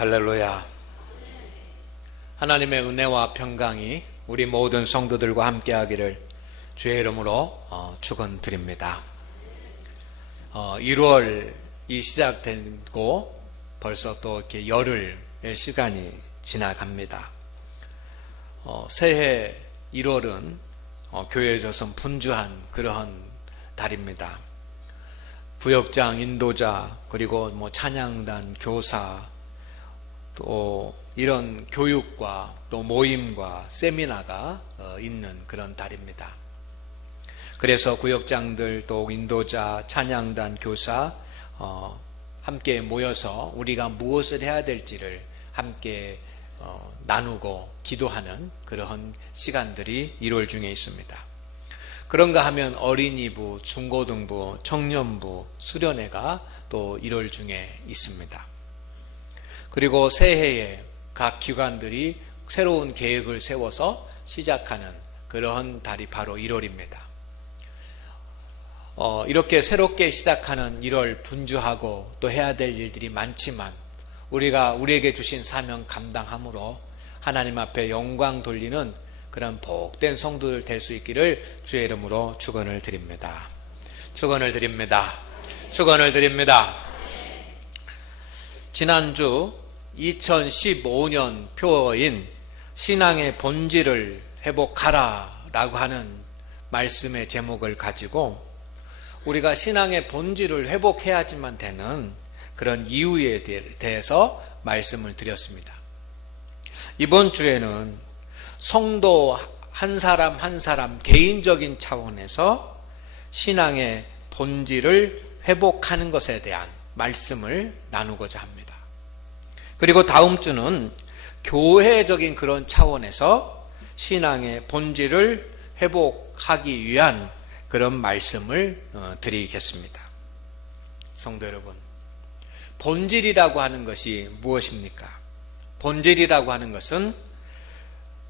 할렐루야. 하나님의 은혜와 평강이 우리 모든 성도들과 함께하기를 주의 이름으로 축원드립니다. 1월이 시작되고 벌써 또 이렇게 열흘의 시간이 지나갑니다. 새해 1월은 교회 조선 분주한 그러한 달입니다. 부역장, 인도자, 그리고 찬양단, 교사, 또 이런 교육과 또 모임과 세미나가 있는 그런 달입니다. 그래서 구역장들, 또 인도자, 찬양단, 교사 함께 모여서 우리가 무엇을 해야 될지를 함께 나누고 기도하는 그러한 시간들이 1월 중에 있습니다. 그런가 하면 어린이부, 중고등부, 청년부, 수련회가 또 1월 중에 있습니다. 그리고 새해에 각 기관들이 새로운 계획을 세워서 시작하는 그러한 달이 바로 1월입니다. 이렇게 새롭게 시작하는 1월 분주하고 또 해야 될 일들이 많지만 우리에게 주신 사명 감당함으로 하나님 앞에 영광 돌리는 그런 복된 성도들 될 수 있기를 주의 이름으로 축원을 드립니다. 축원을 드립니다. 축원을 드립니다. 지난주 2015년 표어인 신앙의 본질을 회복하라 라고 하는 말씀의 제목을 가지고 우리가 신앙의 본질을 회복해야지만 되는 그런 이유에 대해서 말씀을 드렸습니다. 이번 주에는 성도 한 사람 한 사람 개인적인 차원에서 신앙의 본질을 회복하는 것에 대한 말씀을 나누고자 합니다. 그리고 다음 주는 교회적인 그런 차원에서 신앙의 본질을 회복하기 위한 그런 말씀을 드리겠습니다. 성도 여러분, 본질이라고 하는 것이 무엇입니까? 본질이라고 하는 것은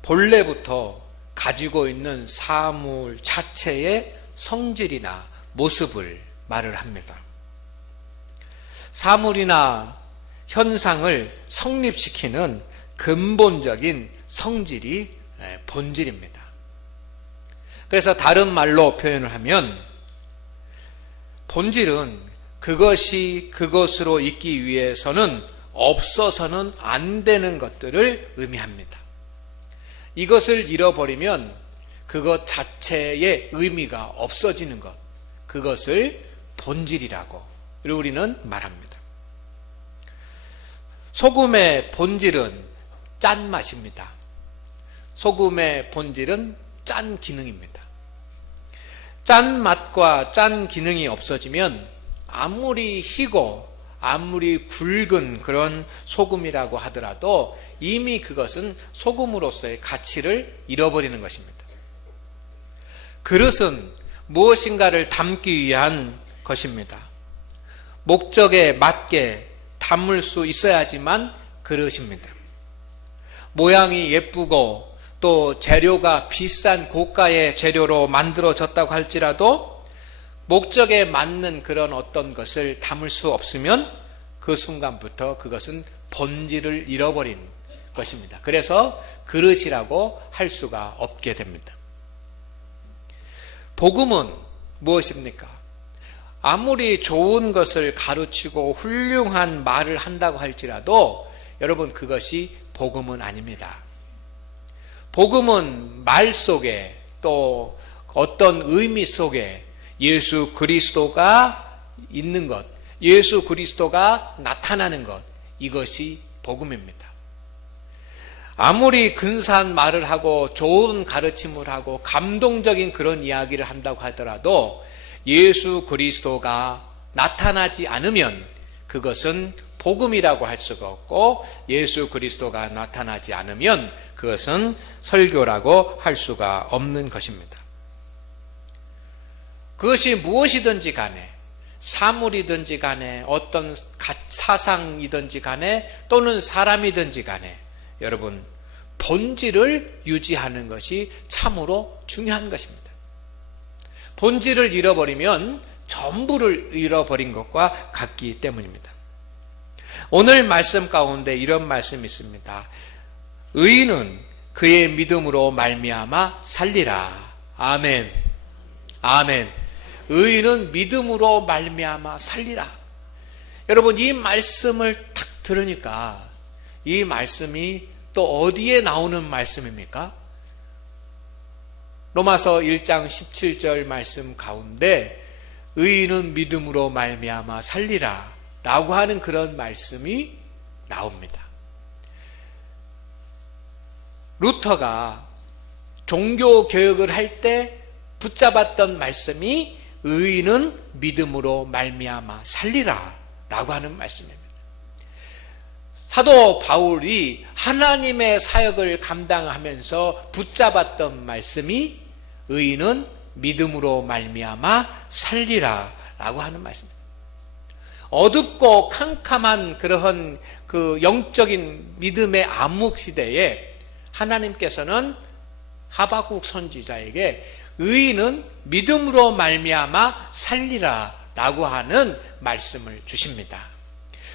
본래부터 가지고 있는 사물 자체의 성질이나 모습을 말을 합니다. 사물이나 현상을 성립시키는 근본적인 성질이 본질입니다. 그래서 다른 말로 표현을 하면 본질은 그것이 그것으로 있기 위해서는 없어서는 안 되는 것들을 의미합니다. 이것을 잃어버리면 그것 자체의 의미가 없어지는 것, 그것을 본질이라고 우리는 말합니다. 소금의 본질은 짠맛입니다. 소금의 본질은 짠 기능입니다. 짠맛과 짠 기능이 없어지면 아무리 희고 아무리 굵은 그런 소금이라고 하더라도 이미 그것은 소금으로서의 가치를 잃어버리는 것입니다. 그릇은 무엇인가를 담기 위한 것입니다. 목적에 맞게 담을 수 있어야지만 그릇입니다. 모양이 예쁘고 또 재료가 비싼 고가의 재료로 만들어졌다고 할지라도 목적에 맞는 그런 어떤 것을 담을 수 없으면 그 순간부터 그것은 본질을 잃어버린 것입니다. 그래서 그릇이라고 할 수가 없게 됩니다. 복음은 무엇입니까? 아무리 좋은 것을 가르치고 훌륭한 말을 한다고 할지라도 여러분 그것이 복음은 아닙니다. 복음은 말 속에 또 어떤 의미 속에 예수 그리스도가 있는 것, 예수 그리스도가 나타나는 것, 이것이 복음입니다. 아무리 근사한 말을 하고 좋은 가르침을 하고 감동적인 그런 이야기를 한다고 하더라도 예수 그리스도가 나타나지 않으면 그것은 복음이라고 할 수가 없고 예수 그리스도가 나타나지 않으면 그것은 설교라고 할 수가 없는 것입니다. 그것이 무엇이든지 간에 사물이든지 간에 어떤 사상이든지 간에 또는 사람이든지 간에 여러분 본질을 유지하는 것이 참으로 중요한 것입니다. 본질을 잃어버리면 전부를 잃어버린 것과 같기 때문입니다. 오늘 말씀 가운데 이런 말씀이 있습니다. 의인은 그의 믿음으로 말미암아 살리라. 아멘. 아멘. 의인은 믿음으로 말미암아 살리라. 여러분, 이 말씀을 딱 들으니까 이 말씀이 또 어디에 나오는 말씀입니까? 로마서 1장 17절 말씀 가운데 의인은 믿음으로 말미암아 살리라 라고 하는 그런 말씀이 나옵니다. 루터가 종교개혁을 할 때 붙잡았던 말씀이 의인은 믿음으로 말미암아 살리라 라고 하는 말씀입니다. 사도 바울이 하나님의 사역을 감당하면서 붙잡았던 말씀이 의인은 믿음으로 말미암아 살리라 라고 하는 말씀입니다. 어둡고 캄캄한 그러한 그 영적인 믿음의 암흑 시대에 하나님께서는 하박국 선지자에게 의인은 믿음으로 말미암아 살리라 라고 하는 말씀을 주십니다.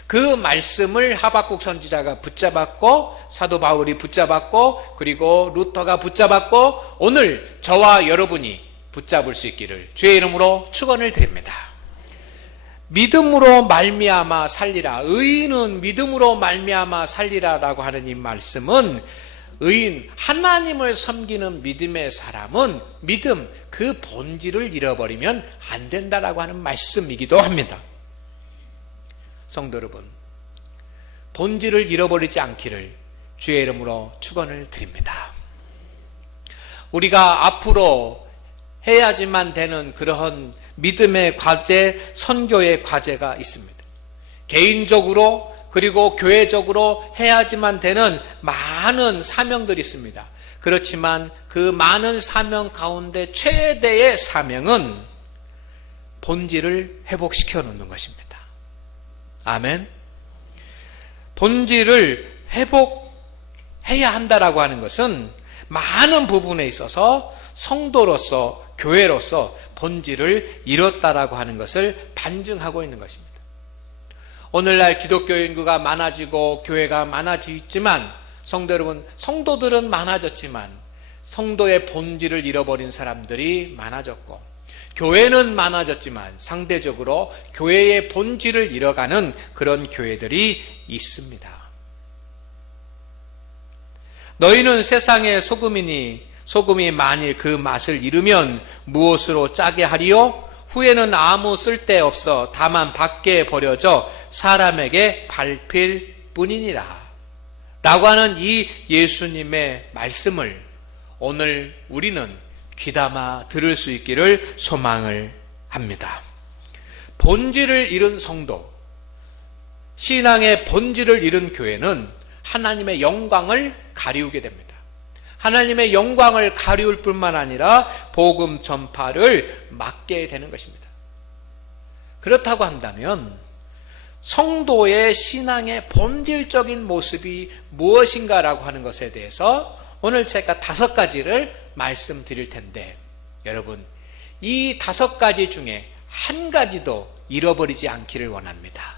그 말씀을 하박국 선지자가 붙잡았고 사도 바울이 붙잡았고 그리고 루터가 붙잡았고 오늘 저와 여러분이 붙잡을 수 있기를 주의 이름으로 축원을 드립니다. 믿음으로 말미암아 살리라. 의인은 믿음으로 말미암아 살리라라고 하는 이 말씀은 의인, 하나님을 섬기는 믿음의 사람은 믿음, 그 본질을 잃어버리면 안 된다라고 하는 말씀이기도 합니다. 성도 여러분, 본질을 잃어버리지 않기를 주의 이름으로 축원을 드립니다. 우리가 앞으로 해야지만 되는 그러한 믿음의 과제, 선교의 과제가 있습니다. 개인적으로 그리고 교회적으로 해야지만 되는 많은 사명들이 있습니다. 그렇지만 그 많은 사명 가운데 최대의 사명은 본질을 회복시켜 놓는 것입니다. 아멘. 본질을 회복해야 한다라고 하는 것은 많은 부분에 있어서 성도로서 교회로서 본질을 잃었다라고 하는 것을 반증하고 있는 것입니다. 오늘날 기독교 인구가 많아지고 교회가 많아지지만 성도 여러분, 성도들은 많아졌지만 성도의 본질을 잃어버린 사람들이 많아졌고 교회는 많아졌지만 상대적으로 교회의 본질을 잃어가는 그런 교회들이 있습니다. 너희는 세상의 소금이니 소금이 만일 그 맛을 잃으면 무엇으로 짜게 하리요? 후에는 아무 쓸데없어 다만 밖에 버려져 사람에게 밟힐 뿐이니라 라고 하는 이 예수님의 말씀을 오늘 우리는 귀담아 들을 수 있기를 소망을 합니다. 본질을 잃은 성도, 신앙의 본질을 잃은 교회는 하나님의 영광을 가리우게 됩니다. 하나님의 영광을 가리울 뿐만 아니라 복음 전파를 막게 되는 것입니다. 그렇다고 한다면 성도의 신앙의 본질적인 모습이 무엇인가라고 하는 것에 대해서 오늘 제가 5가지를 말씀드릴 텐데 여러분, 이 5가지 중에 한 가지도 잃어버리지 않기를 원합니다.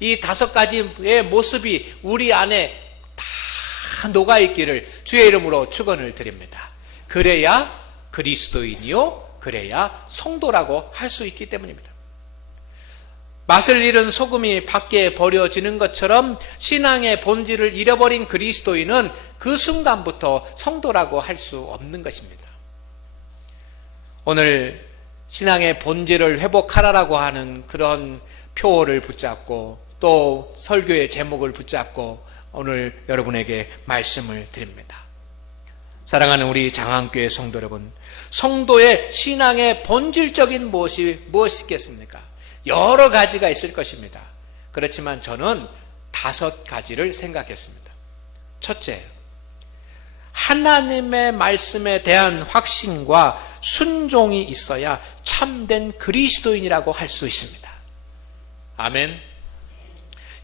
이 5가지의 모습이 우리 안에 다 녹아있기를 주의 이름으로 축원을 드립니다. 그래야 그리스도인이요, 그래야 성도라고 할 수 있기 때문입니다. 맛을 잃은 소금이 밖에 버려지는 것처럼 신앙의 본질을 잃어버린 그리스도인은 그 순간부터 성도라고 할 수 없는 것입니다. 오늘 신앙의 본질을 회복하라라고 하는 그런 표어를 붙잡고 또 설교의 제목을 붙잡고 오늘 여러분에게 말씀을 드립니다. 사랑하는 우리 장안교회 성도 여러분, 성도의 신앙의 본질적인 무엇이겠습니까? 여러 가지가 있을 것입니다. 그렇지만 저는 5가지를 생각했습니다. 첫째, 하나님의 말씀에 대한 확신과 순종이 있어야 참된 그리스도인이라고 할 수 있습니다. 아멘.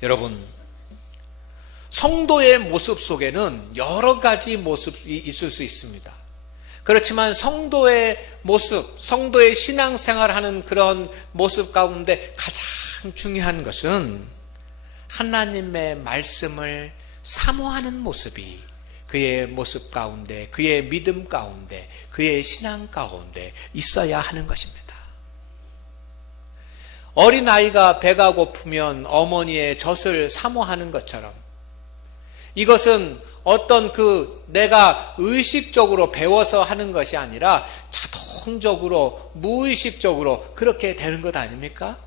여러분, 성도의 모습 속에는 여러 가지 모습이 있을 수 있습니다. 그렇지만 성도의 모습, 성도의 신앙생활하는 그런 모습 가운데 가장 중요한 것은 하나님의 말씀을 사모하는 모습이 그의 모습 가운데, 그의 믿음 가운데, 그의 신앙 가운데 있어야 하는 것입니다. 어린아이가 배가 고프면 어머니의 젖을 사모하는 것처럼 이것은 어떤 내가 의식적으로 배워서 하는 것이 아니라 자동적으로, 무의식적으로 그렇게 되는 것 아닙니까?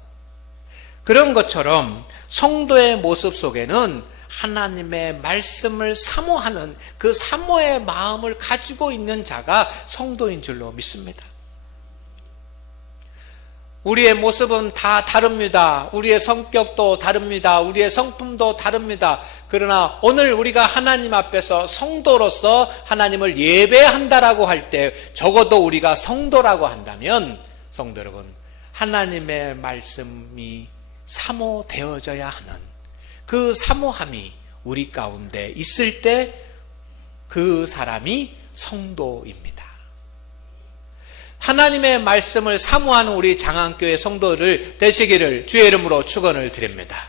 그런 것처럼 성도의 모습 속에는 하나님의 말씀을 사모하는 그 사모의 마음을 가지고 있는 자가 성도인 줄로 믿습니다. 우리의 모습은 다 다릅니다. 우리의 성격도 다릅니다. 우리의 성품도 다릅니다. 그러나 오늘 우리가 하나님 앞에서 성도로서 하나님을 예배한다라고 할 때 적어도 우리가 성도라고 한다면 성도 여러분, 하나님의 말씀이 사모되어져야 하는 그 사모함이 우리 가운데 있을 때 그 사람이 성도입니다. 하나님의 말씀을 사모하는 우리 장안교회 성도들 되시기를 주의 이름으로 축원을 드립니다.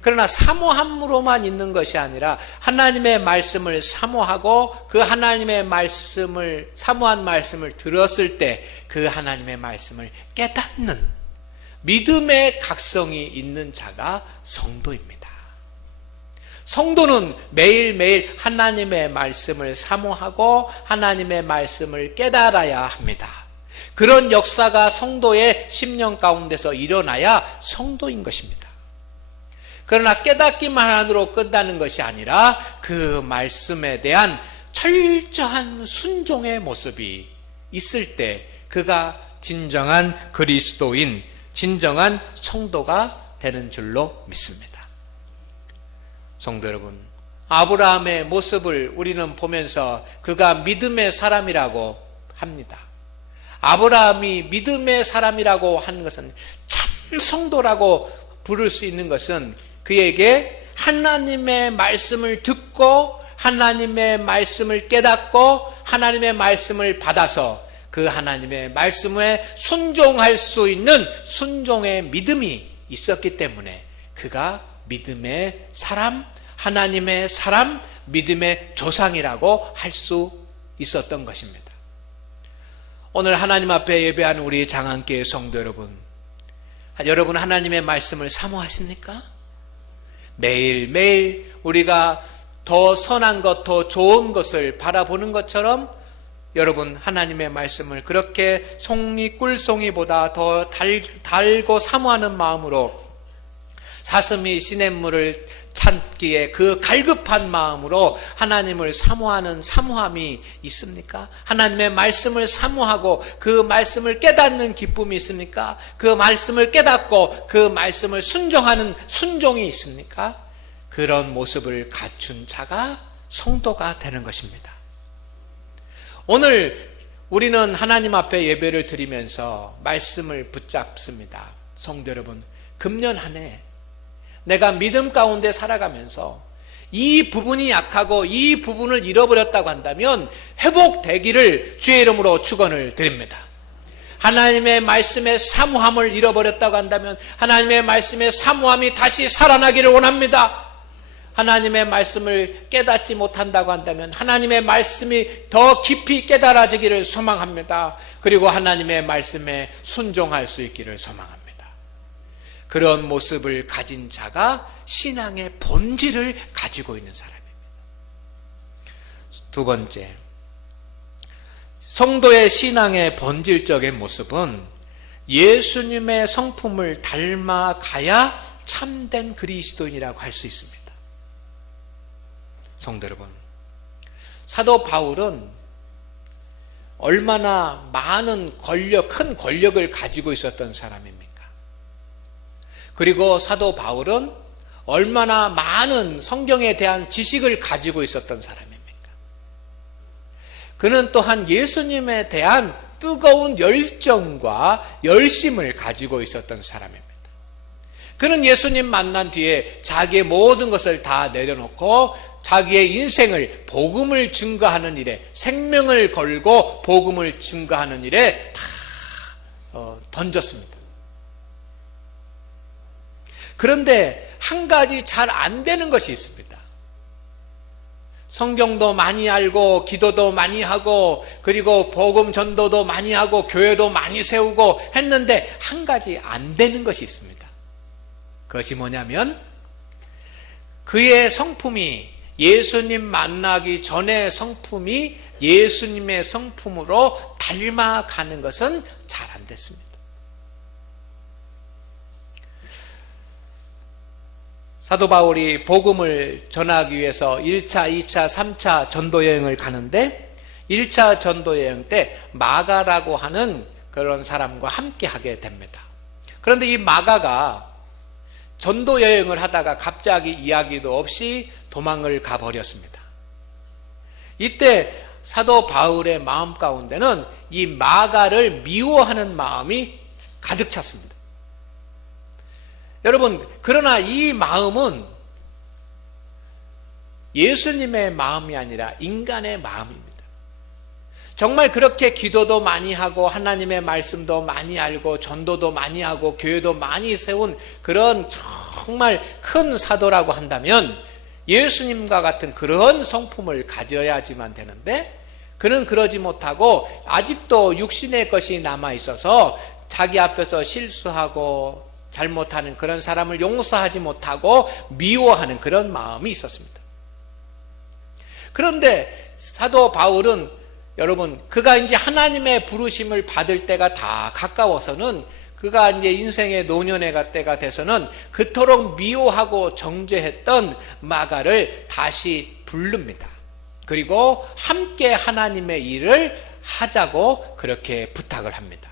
그러나 사모함으로만 있는 것이 아니라 하나님의 말씀을 사모하고 그 하나님의 말씀을 사모한 말씀을 들었을 때 그 하나님의 말씀을 깨닫는 믿음의 각성이 있는 자가 성도입니다. 성도는 매일매일 하나님의 말씀을 사모하고 하나님의 말씀을 깨달아야 합니다. 그런 역사가 성도의 심령 가운데서 일어나야 성도인 것입니다. 그러나 깨닫기만 한으로 끝나는 것이 아니라 그 말씀에 대한 철저한 순종의 모습이 있을 때 그가 진정한 그리스도인, 진정한 성도가 되는 줄로 믿습니다. 성도 여러분, 아브라함의 모습을 우리는 보면서 그가 믿음의 사람이라고 합니다. 아브라함이 믿음의 사람이라고 하는 것은 참 성도라고 부를 수 있는 것은 그에게 하나님의 말씀을 듣고 하나님의 말씀을 깨닫고 하나님의 말씀을 받아서 그 하나님의 말씀에 순종할 수 있는 순종의 믿음이 있었기 때문에 그가 믿음의 사람, 하나님의 사람, 믿음의 조상이라고 할 수 있었던 것입니다. 오늘 하나님 앞에 예배하는 우리 장안교회 성도 여러분, 여러분 하나님의 말씀을 사모하십니까? 매일매일 우리가 더 선한 것, 더 좋은 것을 바라보는 것처럼 여러분 하나님의 말씀을 그렇게 송이 꿀송이보다 더 달고 사모하는 마음으로 사슴이 시냇물을 찾기에 그 갈급한 마음으로 하나님을 사모하는 사모함이 있습니까? 하나님의 말씀을 사모하고 그 말씀을 깨닫는 기쁨이 있습니까? 그 말씀을 깨닫고 그 말씀을 순종하는 순종이 있습니까? 그런 모습을 갖춘 자가 성도가 되는 것입니다. 오늘 우리는 하나님 앞에 예배를 드리면서 말씀을 붙잡습니다. 성도 여러분, 금년 한 해 내가 믿음 가운데 살아가면서 이 부분이 약하고 이 부분을 잃어버렸다고 한다면 회복되기를 주의 이름으로 축원을 드립니다. 하나님의 말씀의 사모함을 잃어버렸다고 한다면 하나님의 말씀의 사모함이 다시 살아나기를 원합니다. 하나님의 말씀을 깨닫지 못한다고 한다면 하나님의 말씀이 더 깊이 깨달아지기를 소망합니다. 그리고 하나님의 말씀에 순종할 수 있기를 소망합니다. 그런 모습을 가진 자가 신앙의 본질을 가지고 있는 사람입니다. 두 번째, 성도의 신앙의 본질적인 모습은 예수님의 성품을 닮아가야 참된 그리스도인이라고 할 수 있습니다. 성도 여러분, 사도 바울은 얼마나 많은 큰 권력을 가지고 있었던 사람입니까? 그리고 사도 바울은 얼마나 많은 성경에 대한 지식을 가지고 있었던 사람입니까? 그는 또한 예수님에 대한 뜨거운 열정과 열심을 가지고 있었던 사람입니다. 그는 예수님 만난 뒤에 자기의 모든 것을 다 내려놓고 자기의 인생을 복음을 증거하는 일에, 생명을 걸고 복음을 증거하는 일에 다 던졌습니다. 그런데 한 가지 잘 안 되는 것이 있습니다. 성경도 많이 알고 기도도 많이 하고 그리고 복음 전도도 많이 하고 교회도 많이 세우고 했는데 한 가지 안 되는 것이 있습니다. 그것이 뭐냐면 그의 성품이 예수님 만나기 전의 성품이 예수님의 성품으로 닮아가는 것은 잘 안 됐습니다. 사도 바울이 복음을 전하기 위해서 1차, 2차, 3차 전도여행을 가는데 1차 전도여행 때 마가라고 하는 그런 사람과 함께 하게 됩니다. 그런데 이 마가가 전도여행을 하다가 갑자기 이야기도 없이 도망을 가버렸습니다. 이때 사도 바울의 마음 가운데는 이 마가를 미워하는 마음이 가득 찼습니다. 여러분, 그러나 이 마음은 예수님의 마음이 아니라 인간의 마음입니다. 정말 그렇게 기도도 많이 하고 하나님의 말씀도 많이 알고 전도도 많이 하고 교회도 많이 세운 그런 정말 큰 사도라고 한다면 예수님과 같은 그런 성품을 가져야지만 되는데 그는 그러지 못하고 아직도 육신의 것이 남아있어서 자기 앞에서 실수하고 잘못하는 그런 사람을 용서하지 못하고 미워하는 그런 마음이 있었습니다. 그런데 사도 바울은 여러분, 그가 이제 하나님의 부르심을 받을 때가 다 가까워서는 그가 이제 인생의 노년의 때가 돼서는 그토록 미워하고 정죄했던 마가를 다시 부릅니다. 그리고 함께 하나님의 일을 하자고 그렇게 부탁을 합니다.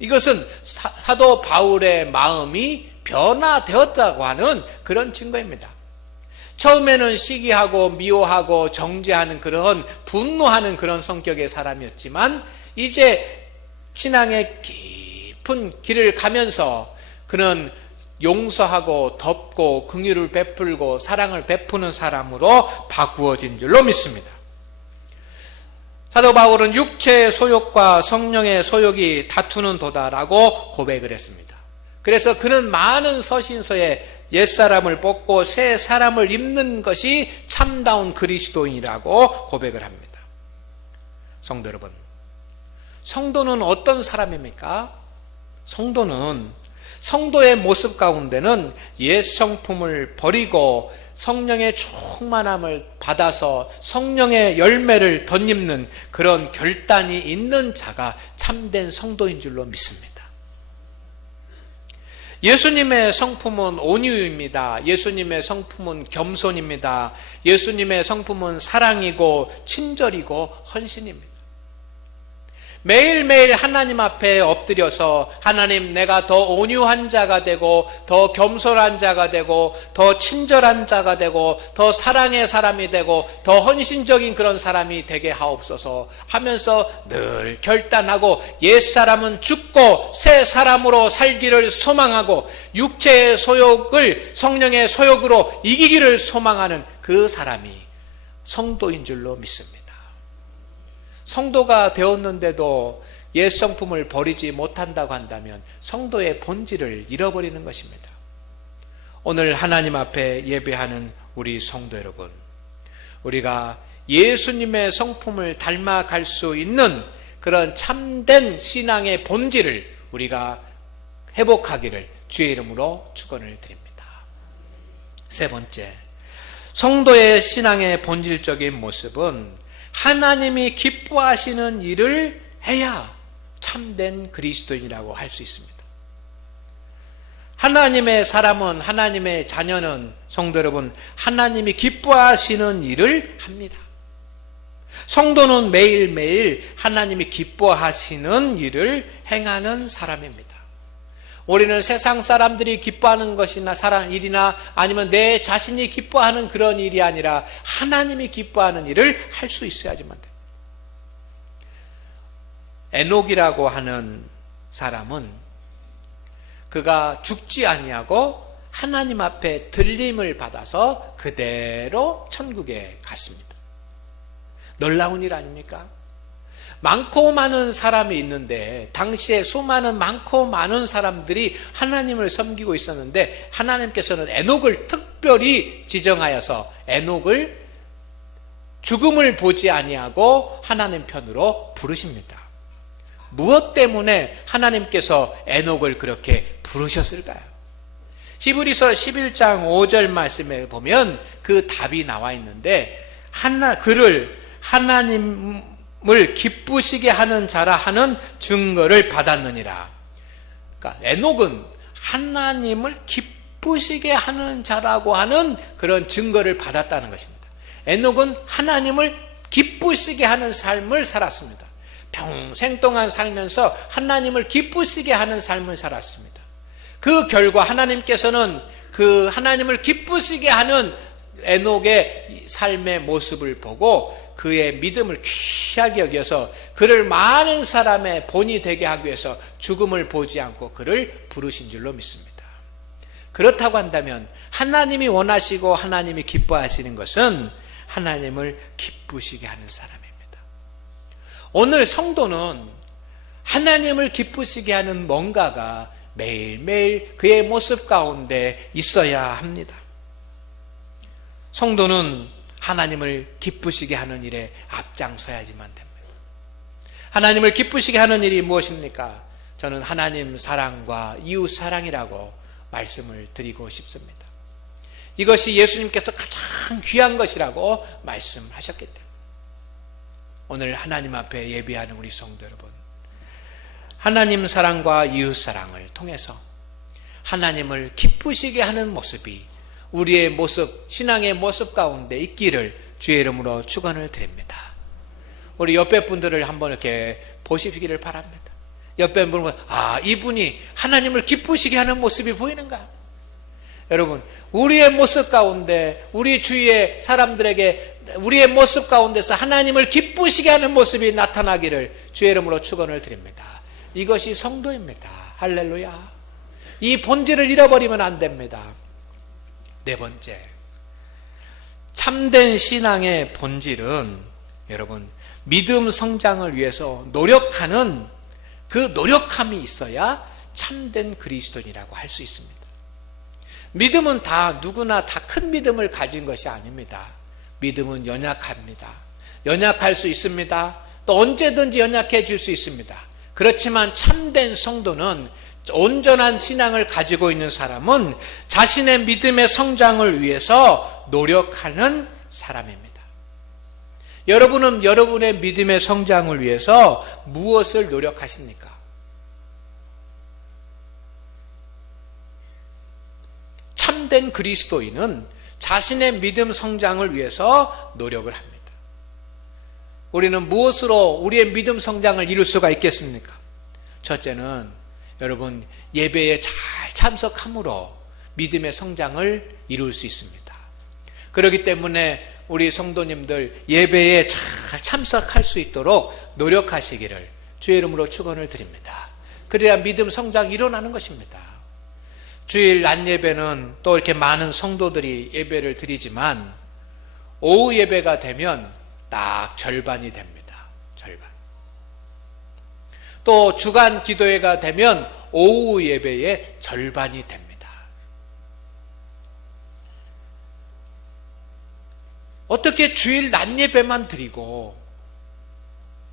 이것은 사도 바울의 마음이 변화되었다고 하는 그런 증거입니다. 처음에는 시기하고 미워하고 정죄하는 그런 분노하는 그런 성격의 사람이었지만 이제 신앙의 깊은 길을 가면서 그는 용서하고 덮고 긍휼을 베풀고 사랑을 베푸는 사람으로 바꾸어진 줄로 믿습니다. 사도 바울은 육체의 소욕과 성령의 소욕이 다투는 도다라고 고백을 했습니다. 그래서 그는 많은 서신서에 옛사람을 벗고 새 사람을 입는 것이 참다운 그리스도인이라고 고백을 합니다. 성도 여러분, 성도는 어떤 사람입니까? 성도의 모습 가운데는 옛 성품을 버리고 성령의 충만함을 받아서 성령의 열매를 덧입는 그런 결단이 있는 자가 참된 성도인 줄로 믿습니다. 예수님의 성품은 온유입니다. 예수님의 성품은 겸손입니다. 예수님의 성품은 사랑이고 친절이고 헌신입니다. 매일매일 하나님 앞에 엎드려서 하나님, 내가 더 온유한 자가 되고 더 겸손한 자가 되고 더 친절한 자가 되고 더 사랑의 사람이 되고 더 헌신적인 그런 사람이 되게 하옵소서 하면서 늘 결단하고 옛사람은 죽고 새 사람으로 살기를 소망하고 육체의 소욕을 성령의 소욕으로 이기기를 소망하는 그 사람이 성도인 줄로 믿습니다. 성도가 되었는데도 옛 성품을 버리지 못한다고 한다면 성도의 본질을 잃어버리는 것입니다. 오늘 하나님 앞에 예배하는 우리 성도 여러분, 우리가 예수님의 성품을 닮아갈 수 있는 그런 참된 신앙의 본질을 우리가 회복하기를 주의 이름으로 축원을 드립니다. 세 번째, 성도의 신앙의 본질적인 모습은 하나님이 기뻐하시는 일을 해야 참된 그리스도인이라고 할 수 있습니다. 하나님의 사람은, 하나님의 자녀는, 성도 여러분, 하나님이 기뻐하시는 일을 합니다. 성도는 매일매일 하나님이 기뻐하시는 일을 행하는 사람입니다. 우리는 세상 사람들이 기뻐하는 것이나 일이나 아니면 내 자신이 기뻐하는 그런 일이 아니라 하나님이 기뻐하는 일을 할 수 있어야지만 돼. 에녹이라고 하는 사람은 그가 죽지 아니하고 하나님 앞에 들림을 받아서 그대로 천국에 갔습니다. 놀라운 일 아닙니까? 많고 많은 사람이 있는데 당시에 수많은 많고 많은 사람들이 하나님을 섬기고 있었는데 하나님께서는 에녹을 특별히 지정하여서 에녹을 죽음을 보지 아니하고 하나님 편으로 부르십니다. 무엇 때문에 하나님께서 에녹을 그렇게 부르셨을까요? 히브리서 11장 5절 말씀에 보면 그 답이 나와 있는데 그를 하나님을 기쁘시게 하는 자라 하는 증거를 받았느니라. 그러니까 에녹은 하나님을 기쁘시게 하는 자라고 하는 그런 증거를 받았다는 것입니다. 에녹은 하나님을 기쁘시게 하는 삶을 살았습니다. 평생 동안 살면서 하나님을 기쁘시게 하는 삶을 살았습니다. 그 결과 하나님께서는 그 하나님을 기쁘시게 하는 에녹의 삶의 모습을 보고 그의 믿음을 귀하게 여겨서 그를 많은 사람의 본이 되게 하기 위해서 죽음을 보지 않고 그를 부르신 줄로 믿습니다. 그렇다고 한다면 하나님이 원하시고 하나님이 기뻐하시는 것은 하나님을 기쁘시게 하는 사람입니다. 오늘 성도는 하나님을 기쁘시게 하는 뭔가가 매일매일 그의 모습 가운데 있어야 합니다. 성도는 하나님을 기쁘시게 하는 일에 앞장서야지만 됩니다. 하나님을 기쁘시게 하는 일이 무엇입니까? 저는 하나님 사랑과 이웃 사랑이라고 말씀을 드리고 싶습니다. 이것이 예수님께서 가장 귀한 것이라고 말씀하셨기 때문에 오늘 하나님 앞에 예배하는 우리 성도 여러분, 하나님 사랑과 이웃 사랑을 통해서 하나님을 기쁘시게 하는 모습이 우리의 모습, 신앙의 모습 가운데 있기를 주의 이름으로 축원을 드립니다. 우리 옆에 분들을 한번 이렇게 보시기를 바랍니다. 옆에 분은 이분이 하나님을 기쁘시게 하는 모습이 보이는가? 여러분, 우리의 모습 가운데 우리 주위의 사람들에게 우리의 모습 가운데서 하나님을 기쁘시게 하는 모습이 나타나기를 주의 이름으로 축원을 드립니다. 이것이 성도입니다. 할렐루야. 이 본질을 잃어버리면 안 됩니다. 네 번째, 참된 신앙의 본질은 여러분 믿음 성장을 위해서 노력하는 그 노력함이 있어야 참된 그리스도인이라고 할 수 있습니다. 믿음은 다 누구나 다 큰 믿음을 가진 것이 아닙니다. 믿음은 연약합니다. 연약할 수 있습니다. 또 언제든지 연약해질 수 있습니다. 그렇지만 참된 성도는 온전한 신앙을 가지고 있는 사람은 자신의 믿음의 성장을 위해서 노력하는 사람입니다. 여러분은 여러분의 믿음의 성장을 위해서 무엇을 노력하십니까? 참된 그리스도인은 자신의 믿음 성장을 위해서 노력을 합니다. 우리는 무엇으로 우리의 믿음 성장을 이룰 수가 있겠습니까? 첫째는 여러분 예배에 잘 참석함으로 믿음의 성장을 이룰 수 있습니다. 그렇기 때문에 우리 성도님들 예배에 잘 참석할 수 있도록 노력하시기를 주의 이름으로 축원을 드립니다. 그래야 믿음 성장이 일어나는 것입니다. 주일 낮 예배는 또 이렇게 많은 성도들이 예배를 드리지만 오후 예배가 되면 딱 절반이 됩니다. 절반. 또 주간 기도회가 되면 오후 예배의 절반이 됩니다. 어떻게 주일 낮 예배만 드리고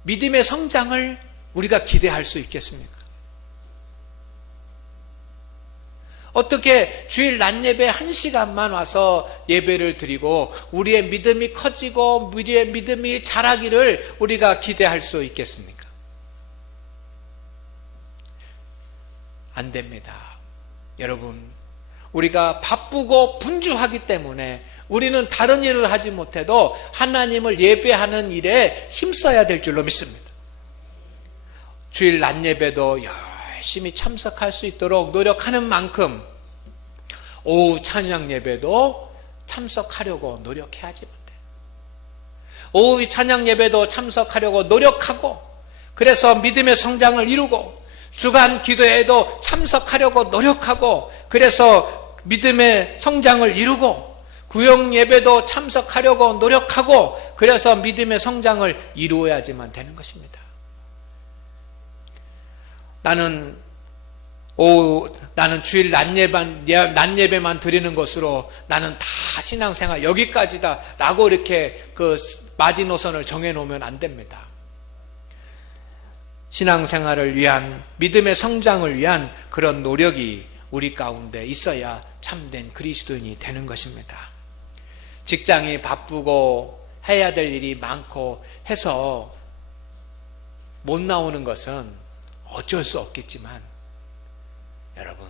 믿음의 성장을 우리가 기대할 수 있겠습니까? 어떻게 주일 낮 예배 1시간만 와서 예배를 드리고 우리의 믿음이 커지고 우리의 믿음이 자라기를 우리가 기대할 수 있겠습니까? 안 됩니다. 여러분, 우리가 바쁘고 분주하기 때문에 우리는 다른 일을 하지 못해도 하나님을 예배하는 일에 힘써야 될 줄로 믿습니다. 주일 낮 예배도 열심히 참석할 수 있도록 노력하는 만큼 오후 찬양 예배도 참석하려고 노력해야지 못해. 오후 찬양 예배도 참석하려고 노력하고 그래서 믿음의 성장을 이루고 주간 기도회에도 참석하려고 노력하고 그래서 믿음의 성장을 이루고 구역 예배도 참석하려고 노력하고 그래서 믿음의 성장을 이루어야지만 되는 것입니다. 나는 주일 낮 예배만 드리는 것으로 나는 다 신앙생활 여기까지다 라고 이렇게 그 마지노선을 정해놓으면 안 됩니다. 신앙생활을 위한, 믿음의 성장을 위한 그런 노력이 우리 가운데 있어야 참된 그리스도인이 되는 것입니다. 직장이 바쁘고 해야 될 일이 많고 해서 못 나오는 것은 어쩔 수 없겠지만, 여러분,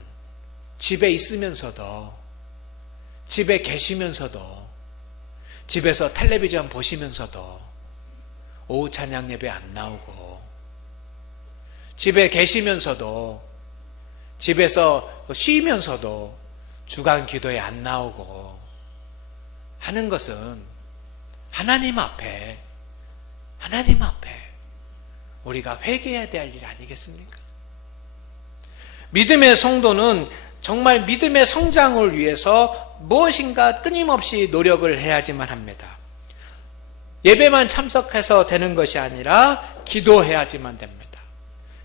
집에 있으면서도, 집에 계시면서도, 집에서 텔레비전 보시면서도 오후 찬양 예배 안 나오고, 집에 계시면서도, 집에서 쉬면서도 주간 기도에 안 나오고 하는 것은 하나님 앞에 우리가 회개해야 될 일 아니겠습니까? 믿음의 성도는 정말 믿음의 성장을 위해서 무엇인가 끊임없이 노력을 해야지만 합니다. 예배만 참석해서 되는 것이 아니라 기도해야지만 됩니다.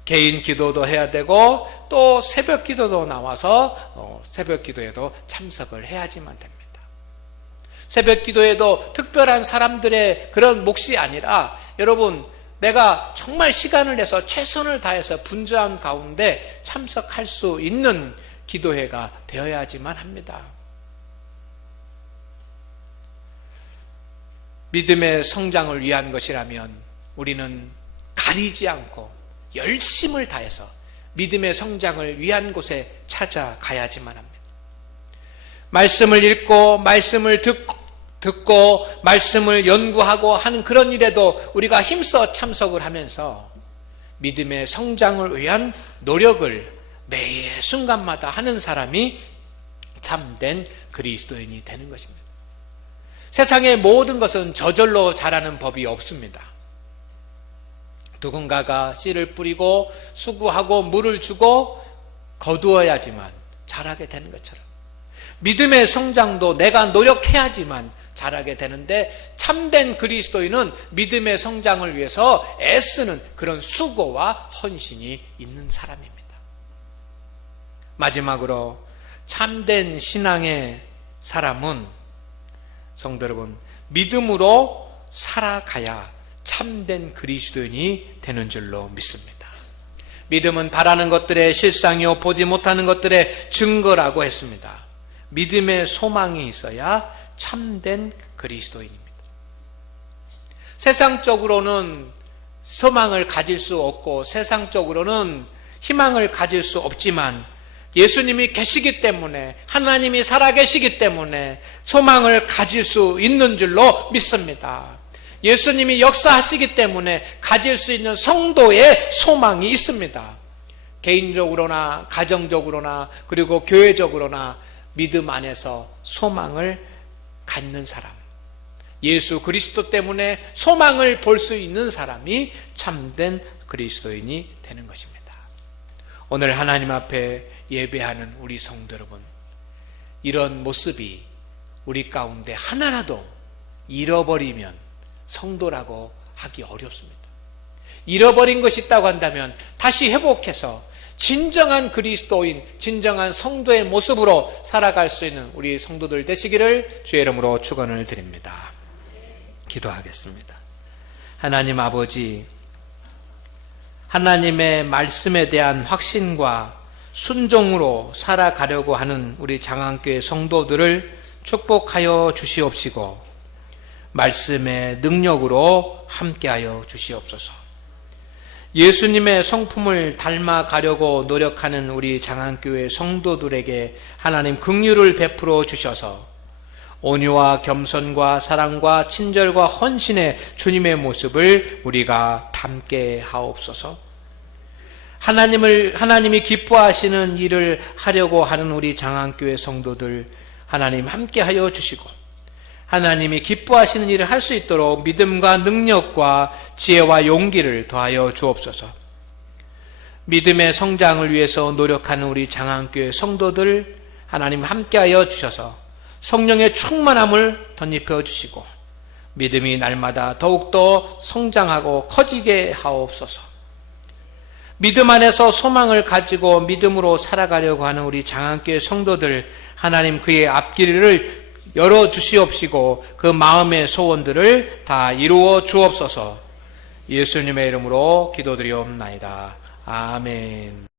개인 기도도 해야 되고 또 새벽 기도도 나와서 새벽 기도에도 참석을 해야지만 됩니다. 새벽 기도에도 특별한 사람들의 그런 몫이 아니라, 여러분, 내가 정말 시간을 내서 최선을 다해서 분주한 가운데 참석할 수 있는 기도회가 되어야지만 합니다. 믿음의 성장을 위한 것이라면 우리는 가리지 않고 열심을 다해서 믿음의 성장을 위한 곳에 찾아가야지만 합니다. 말씀을 읽고 말씀을 듣고 말씀을 연구하고 하는 그런 일에도 우리가 힘써 참석을 하면서 믿음의 성장을 위한 노력을 매 순간마다 하는 사람이 참된 그리스도인이 되는 것입니다. 세상의 모든 것은 저절로 자라는 법이 없습니다. 누군가가 씨를 뿌리고 수고하고 물을 주고 거두어야지만 자라게 되는 것처럼, 믿음의 성장도 내가 노력해야지만 자라게 되는데, 참된 그리스도인은 믿음의 성장을 위해서 애쓰는 그런 수고와 헌신이 있는 사람입니다. 마지막으로, 참된 신앙의 사람은, 성도 여러분, 믿음으로 살아가야 참된 그리스도인이 되는 줄로 믿습니다. 믿음은 바라는 것들의 실상이요 보지 못하는 것들의 증거라고 했습니다. 믿음의 소망이 있어야 참된 그리스도인입니다. 세상적으로는 소망을 가질 수 없고 세상적으로는 희망을 가질 수 없지만, 예수님이 계시기 때문에, 하나님이 살아계시기 때문에 소망을 가질 수 있는 줄로 믿습니다. 예수님이 역사하시기 때문에 가질 수 있는 성도의 소망이 있습니다. 개인적으로나 가정적으로나 그리고 교회적으로나 믿음 안에서 소망을 갖는 사람, 예수 그리스도 때문에 소망을 볼 수 있는 사람이 참된 그리스도인이 되는 것입니다. 오늘 하나님 앞에 예배하는 우리 성도 여러분, 이런 모습이 우리 가운데 하나라도 잃어버리면 성도라고 하기 어렵습니다. 잃어버린 것이 있다고 한다면 다시 회복해서 진정한 그리스도인, 진정한 성도의 모습으로 살아갈 수 있는 우리 성도들 되시기를 주의 이름으로 축원을 드립니다. 기도하겠습니다. 하나님 아버지, 하나님의 말씀에 대한 확신과 순종으로 살아가려고 하는 우리 장안교회 성도들을 축복하여 주시옵시고 말씀의 능력으로 함께하여 주시옵소서. 예수님의 성품을 닮아가려고 노력하는 우리 장안교회 성도들에게 하나님 긍휼을 베풀어 주셔서 온유와 겸손과 사랑과 친절과 헌신의 주님의 모습을 우리가 닮게 하옵소서. 하나님이 기뻐하시는 일을 하려고 하는 우리 장안교회 성도들 하나님 함께하여 주시고, 하나님이 기뻐하시는 일을 할 수 있도록 믿음과 능력과 지혜와 용기를 더하여 주옵소서. 믿음의 성장을 위해서 노력하는 우리 장안교회 성도들 하나님 함께하여 주셔서 성령의 충만함을 덧입혀 주시고 믿음이 날마다 더욱더 성장하고 커지게 하옵소서. 믿음 안에서 소망을 가지고 믿음으로 살아가려고 하는 우리 장안교회 성도들, 하나님 그의 앞길을 열어주시옵시고 그 마음의 소원들을 다 이루어 주옵소서. 예수님의 이름으로 기도드리옵나이다. 아멘.